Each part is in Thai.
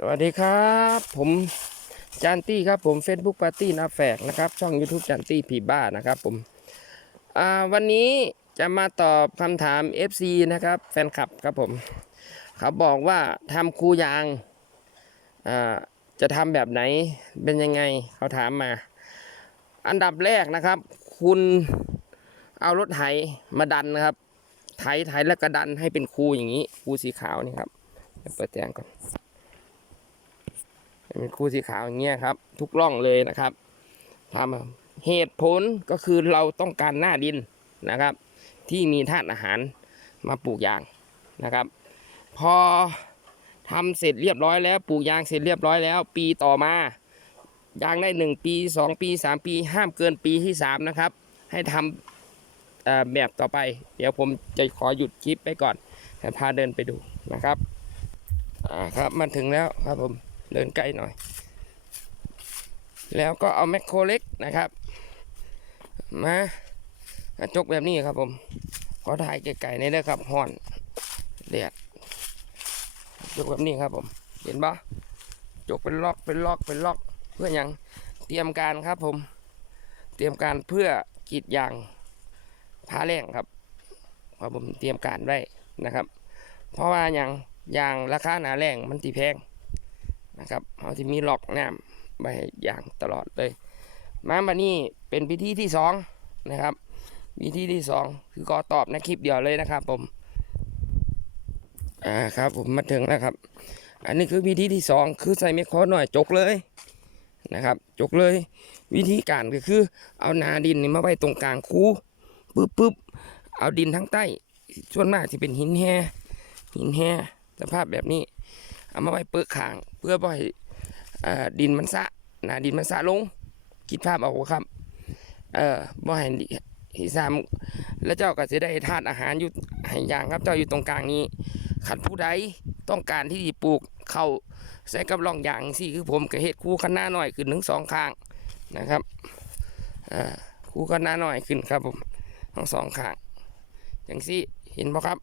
สวัสดีครับ ผมจานตี้ครับผม Facebook Party นาแฝกนะครับ ช่อง YouTube จานตี้ผีบ้านะครับผมวันนี้จะมาตอบคำถาม FC นะครับแฟนคลับครับผม เขาบอกว่าทำคูยางจะทำแบบไหนเป็นยังไงเขาถามมา อันดับแรกนะครับ คุณเอารถไถมาดันนะครับ ไถไถแล้วก็ดันให้เป็นคูอย่างนี้คูสีขาวนี่ครับเดี๋ยวเปิดแจงก่อน คู่สีขาวอย่างเงี้ยครับ ทุกร่องเลยนะครับทำเหตุผลก็คือเราต้องการหน้าดินนะครับ ที่มีธาตุอาหารมาปลูกยางนะครับ พอทำเสร็จเรียบร้อยแล้วปลูกยางเสร็จเรียบร้อยแล้ว ปีต่อมายางได้หนึ่งปีสองปีสามปี ห้ามเกินปีที่สามนะครับ ให้ทำแบบต่อไป เดี๋ยวผมจะขอหยุดคลิปไปก่อนแต่พาเดินไปดูนะครับอ่าครับมาถึงแล้วครับผม เดินใกล้หน่อย แล้วก็เอาแมคโครเล็กนะครับ มากระจกแบบนี้ครับผมขอถ่ายไกลๆในอยเด้อครับห่อนเดียดจกแบบนี้ครับผม เห็นปะจกเป็นล็อกเป็นล็อกเป็นล็อกเพื่อยังเตรียมการครับผม เตรียมการเพื่อกีดยางพาแรงครับครับผมเตรียมการไว้นะครับ เพราะว่ายังยางราคาหนาแรงมันตีแพง นะครับเขาที่มีหลอกน้ำไปอย่างตลอดเลย มาบันนี้เป็นพิธีที่สองนะครับพิธีที่สองคือก็ตอบในคลิปเดียวเลยนะครับ ผมอ่าครับผมมาถึงแล้วครับ อันนี้คือวิธีที่สองคือใส่เมคโครหน่อยจกเลยนะครับจกเลยวิธีการก็คือ เอานาดินนี่มาไว้ตรงกลางคูปึ๊บปึ๊บเอาดินทั้งใต้ส่วนมากที่เป็นหินแห่หินแห่สภาพแบบนี้ เอามาไว้เปิดขาง เพื่อบ่ให้อ่าดินมันสะนาดินมันสะลง คิดภาพเอาครับ เอ่อบ่ให้ที่สามแล้วเจ้าก็จะได้ธาตุอาหารอยู่ให้อย่างครับเจ้าอยู่ตรงกลางนี้ขันผู้ใดต้องการที่จะปลูกเข้าใส่กับร่องอย่างสี่คือผมกับเห็ดคู่ขนาหน่อยขึ้นถึงสองข้างนะครับคู่ขนาหน่อยขึ้นครับผมทั้งสองข้างอย่างสี่เห็นบ่ครับ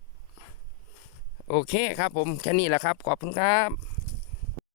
โอเคครับผมแค่นี้แหละครับ ขอบคุณครับ